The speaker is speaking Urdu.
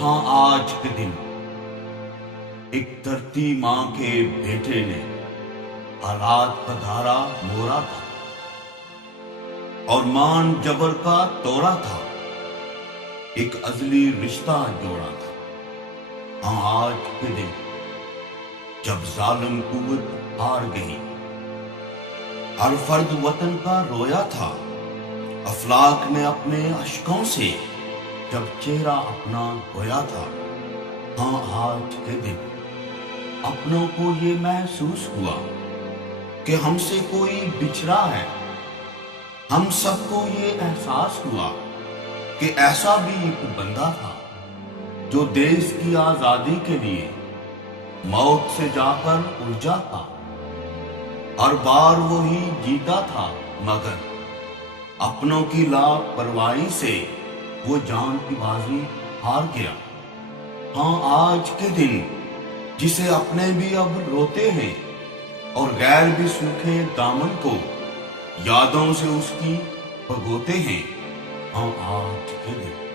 ہاں آج کے دن ایک دھرتی ماں کے بیٹے نے حالات کا دھارا موڑا تھا اور مان جبر کا توڑا تھا، ایک ازلی رشتہ جوڑا تھا۔ ہاں آج کے دن جب ظالم قوت ہار گئی، ہر فرد وطن کا رویا تھا، افلاک نے اپنے اشکوں سے جب چہرہ اپنا دھویا تھا۔ ہاں آج کے دن اپنوں کو یہ محسوس ہوا کہ ہم سے کوئی بچھڑا ہے، ہم سب کو یہ احساس ہوا کہ ایسا بھی ایک بندہ تھا جو دیش کی آزادی کے لیے موت سے جا کر الجھا تھا۔ ہر بار وہی جیتا تھا، مگر اپنوں کی لاپرواہی سے وہ جان کی بازی ہار گیا۔ ہاں آج کے دن جسے اپنے بھی اب روتے ہیں اور غیر بھی سوکھے دامن کو یادوں سے اس کی بھگوتے ہیں۔ ہاں آج کے دن